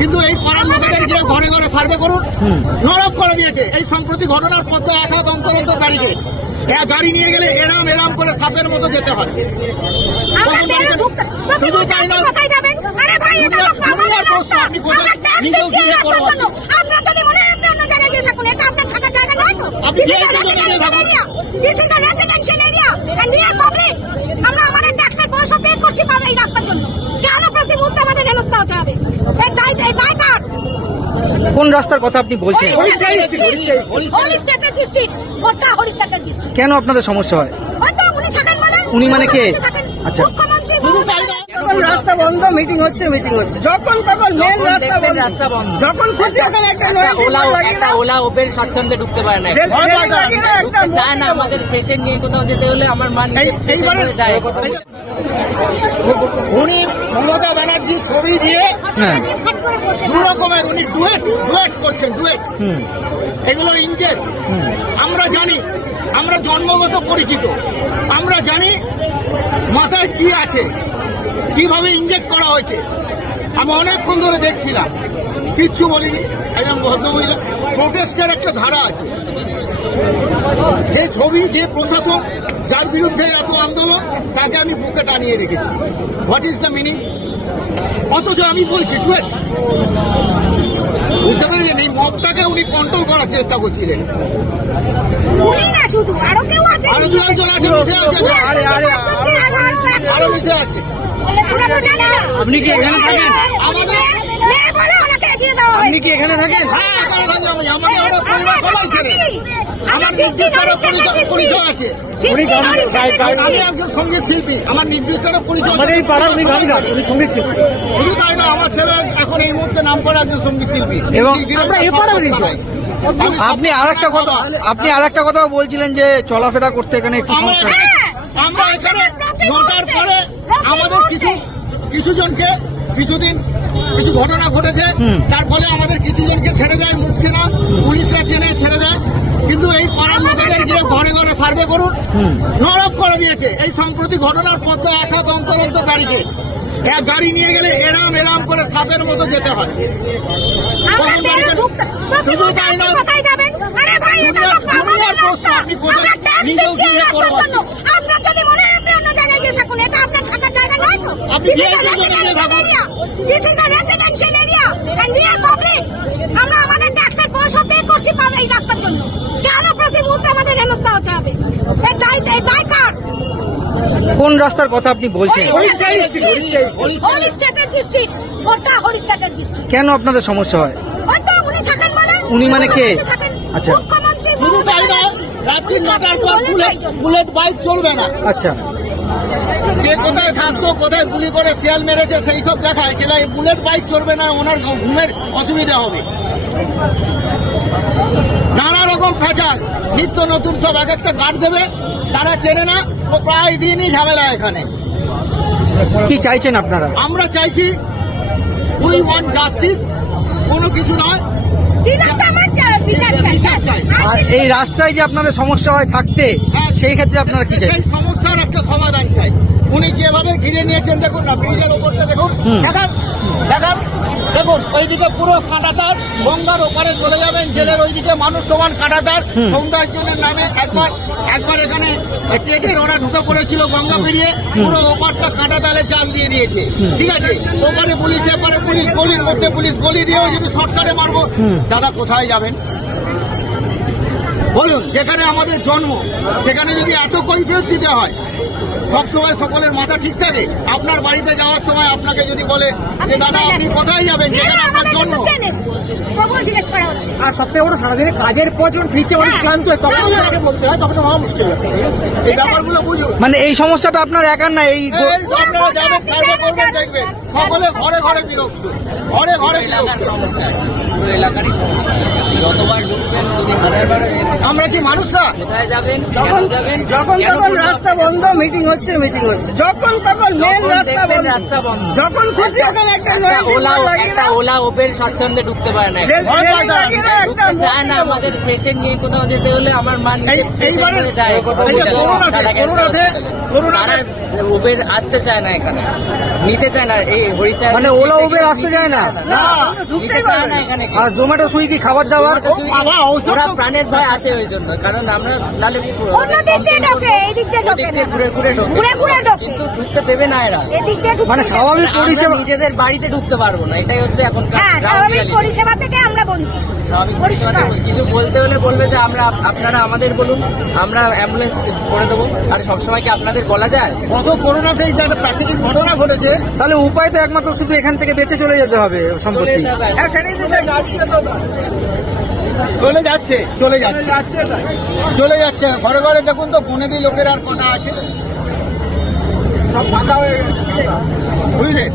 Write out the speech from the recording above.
কিন্তু এই পাড়ার লোকেদের গিয়ে ঘরে ঘরে সার্ভে করুন। নরক করে দিয়েছে। এই সম্প্রতি ঘটনার পর তো এক হাত অন্তর অন্তর ব্যারিকেড এরা গাড়ি নিয়ে গেলে এরাম এরাম করে সাপের মতো যেতে হয়। শুধু তাই না কোথায় যাবেন? আরে ভাই, এটা তো দুনিয়ার- আমাদের দুনিয়ার প্রশ্ন, রাস্তা। আপনি কোথায়- আমরা ট্যাক্স নিজেও দিচ্ছি এই জিজ্ঞেস রাস্তার করো। জন্য। আমরা যদি মনে হয় আপনি অন্য জায়গায় গিয়ে থাকুন, এটা আপনার থাকার জায়গা নয় তো। আপনি This is যে a কোনো জায়গায় residential থাকুন। area. This is a residential area and we are public. আমরা আমাদের ট্যাক্সের পয়সা পে করছি পাবো এই রাস্তার জন্য কেন প্রতি মুহূর্তে আমাদের হেনস্থা হতে হবে এর দায় এই দায় কার কোন রাস্তার কথা আপনি বলছেন? কেন আপনাদের সমস্যা হয়? উনি মানে? উনি মানে কে? আচ্ছা। রাস্তা বন্ধ মিটিং হচ্ছে মিটিং হচ্ছে। যখন তখন মেন রাস্তা বন্ধ যখন খুশি ওখানে একটা একটা ওলা লাগিয়ে একটা ওলা ওপের স্বচ্ছন্দে ঢুকতে পারে না। না। চায় আমাদের পেশেন্ট নিয়ে কোথাও যেতে হলে আমার মান যায়। উনি মমতা ব্যানার্জি ছবি দিয়ে হ্যাঁ। দু রকমের উনি ডুয়েট ডুয়েট করছেন ডুয়েট। এগুলো ইনজেক্ট আমরা জানি আমরা জন্মগত পরিচিত। আমরা জানি মাথায় কি আছে কীভাবে ইনজেক্ট করা হয়েছে। আমি অনেকক্ষণ ধরে দেখছিলাম। কিচ্ছু বলিনি। একজন ভদ্রমহিলা। প্রোটেস্টের একটা ধারা আছে। যে ছবি যে প্রশাসক যার বিরুদ্ধে এত আন্দোলন তাকে আমি বুকে টানিয়ে রেখেছি। হোয়াট ইজ দ্য মিনিং অথচ আমি বলছি ডুয়েট বুঝতে পেরেছেন? এই মবটাকে উনি কন্ট্রোল করার চেষ্টা করছিলেন। উনি না শুধু আরও আছে? দু একজন আছে মিশে আছে আরে, মিশে আপনি কি এখানে থাকেন? আমাদের দেওয়া আপনি কি এখানে থাকেন? হ্যাঁ এখানে থাকি। আমি আমরা পরিবার সবাই ছেড়ে আমার নির্দিষ্ট একটা পরিচয় পরিচয় আছে। উনি গান গায়- গায়- আমি একজন সংগীত শিল্পী। আমার নির্দিষ্ট একটা পরিচয় আমাদের এই পাড়ার উনি গান গান উনি সংগীত শিল্পী। শুধু তাই না আমার ছেলে এখন এই মুহূর্তে নাম করা একজন সংগীত শিল্পী। এবং আমরা এ পাড়ারই আপনি আর একটা কথা আপনি আর একটা কথাও বলছিলেন যে চলাফেরা করতে এখানে একটু সমস্যা এখানে আমরা এখানে নটার পরে আমাদের কিছু কিছু জনকে কিছুদিন কিছু ঘটনা ঘটেছে তার ফলে আমাদের কিছু জনকে ছেড়ে দেয় মুখ না পুলিশরা চেনে ছেড়ে দেয়। কিন্তু এই পাড়ার লোকেদের গিয়ে ঘরে ঘরে সার্ভে করুন। নরক করে দিয়েছে। এই সম্প্রতি ঘটনার পর তো এক হাত অন্তর অন্তর ব্যারিকেড এক গাড়ি নিয়ে গেলে এরাম এরাম করে সাপের মতো যেতে হয়। শুধু তাই না। আপনি কোথায়- নিজেও মনে হয় গিয়ে থাকুন, আপনি This যে is a residential area. This is a residential area. And we are public. আমরা আমাদের ট্যাক্সের পয়সা পে করছি পাবো এই রাস্তার জন্য। কেন প্রতি মুহূর্তে আমাদের হেনস্থা হতে হবে? এর দায় এই দায় কার? কোন রাস্তার কথা আপনি বলছেন? হরিস্টেটের ডিস্ট্রিক্ট গোটা হরিস্টেটের ডিস্ট্রিক্ট কেন আপনাদের সমস্যা হয়? হয়তো উনি থাকেন মানে উনি মানে কে? মুখ্যমন্ত্রী থাকেন। আচ্ছা। মুখ্যমন্ত্রী শুধু তাই না রাত্রি নটার পর বুলেট বুলেট বাইক চলবে না। আচ্ছা। কে কোথায় থাকতো কোথায় গুলি করে শিয়াল মেরেছে সেই সব দেখায়। কিন্তু এই বুলেট বাইক চলবে না ওনার ঘুমের অসুবিধা হবে। নানা রকম ফেচার নিত্য নতুন সব। এক একটা গার্ড দেবে তারা চেনে না ও প্রায় দিনই ঝামেলা এখানে। কি চাইছেন আপনারা? আমরা চাইছি উই ওয়ান্ট জাস্টিস কোনো কিছু নয়। আর এই রাস্তায় যে আপনাদের সমস্যা হয় থাকতে হ্যাঁ, সেই ক্ষেত্রে আপনারা কি চাই সমস্যার একটা সমাধান চাই। উনি যেভাবে ঘিরে নিয়েছেন দেখুন না ব্রিজের ওপরটা দেখুন। দেখান দেখান দেখুন ওইদিকে পুরো কাঁটাতার গঙ্গার ওপারে চলে যাবেন জেলের ওইদিকে মানুষ সমান কাঁটাতার। সৌন্দর্যনের নামে একবার একবার এখানে টেটের ওরা ঢুকে পড়েছিল গঙ্গা পেরিয়ে পুরো ওপারটা কাঁটাতালে চাল দিয়ে দিয়েছে। ঠিক আছে? ওপারে পুলিশ এপারে পুলিশ গলির মধ্যে পুলিশ গলি দিয়েও যদি শর্টকাটে মারবো। দাদা কোথায় যাবেন? বলুন যেখানে আমাদের জন্ম সেখানে যদি এত কৈফিয়ত দিতে হয় সবসময় সকলের মাথা ঠিক থাকে আপনার বাড়িতে যাওয়ার সময় আপনাকে যদি বলে যে দাদা আপনি কোথায় যাবেন? যেখানে আপনার জন্ম। আর সবথেকে বড় সারাদিনে কাজের পর যখন ফিরছে মানুষ হ্যাঁ। ক্লান্ত হয় তখন তাকে বলতে হয় তখন আমার মুশকিল এই ব্যাপারগুলো বুঝুন। মানে এই সমস্যাটা আপনার একার না এই আপনারা দেখবেন। সকলে ঘরে ঘরে বিরক্ত। ঘরে ঘরে বিরক্ত। আমরা কি মানুষরা? যখন যখন তখন রাস্তা বন্ধ মিটিং হচ্ছে মিটিং হচ্ছে। যখন তখন মেন রাস্তা বন্ধ। রাস্তা বন্ধ। যখন খুশি ওখানে একটা ওলা একটা ওলা ওপের স্বচ্ছন্দে ঢুকতে পারে না। চায় আমাদের পেশেন্ট নিয়ে কোথাও যেতে হলে আমার মা নিজে পেশেন্ট যায়। করোনাতে- আসতে চায় না এখানে। নিতে চায় না। এই মানে ওলা উবের আসতে যায় না? আর জোম্যাটো সুইগি খাবার দাবার? ওরা প্রাণের ভয় আসে ওই জন্য কারণ আমরা নাহলে অন্য দিক দিয়ে ঢোকে এই দিক দিয়ে ঢোকে না। ঘুরে ঘুরে ঢোকে। ঘুরে ঘুরে ঢোকে। কিন্তু ঢুকতে দেবে না এরা। মানে স্বাভাবিক পরিষেবা নিজেদের বাড়িতে ঢুকতে পারব না এটাই হচ্ছে এখন হ্যাঁ স্বাভাবিক পরিষেবা থেকে আমরা বঞ্চিত। স্বাভাবিক পরিষেবা কিছু বলতে হলে বলবে যে আমরা আপনারা আমাদের বলুন আমরা অ্যাম্বুলেন্স করে দেবো। আর সবসময় কি আপনাদের বলা যায়? গত করোনাতে যে একটা প্রাকৃতিক ঘটনা ঘটেছে। তাহলে উপায় তো একমাত্র শুধু এখান থেকে বেঁচে চলে যেতে হবে চলে সম্পত্তি হ্যাঁ সেটাই তো চাই। চলে যাচ্ছে চলে যাচ্ছে। চলে যাচ্ছে ঘরে ঘরে দেখুন তো বনেদি লোকের আর কটা আছে। বুঝলেন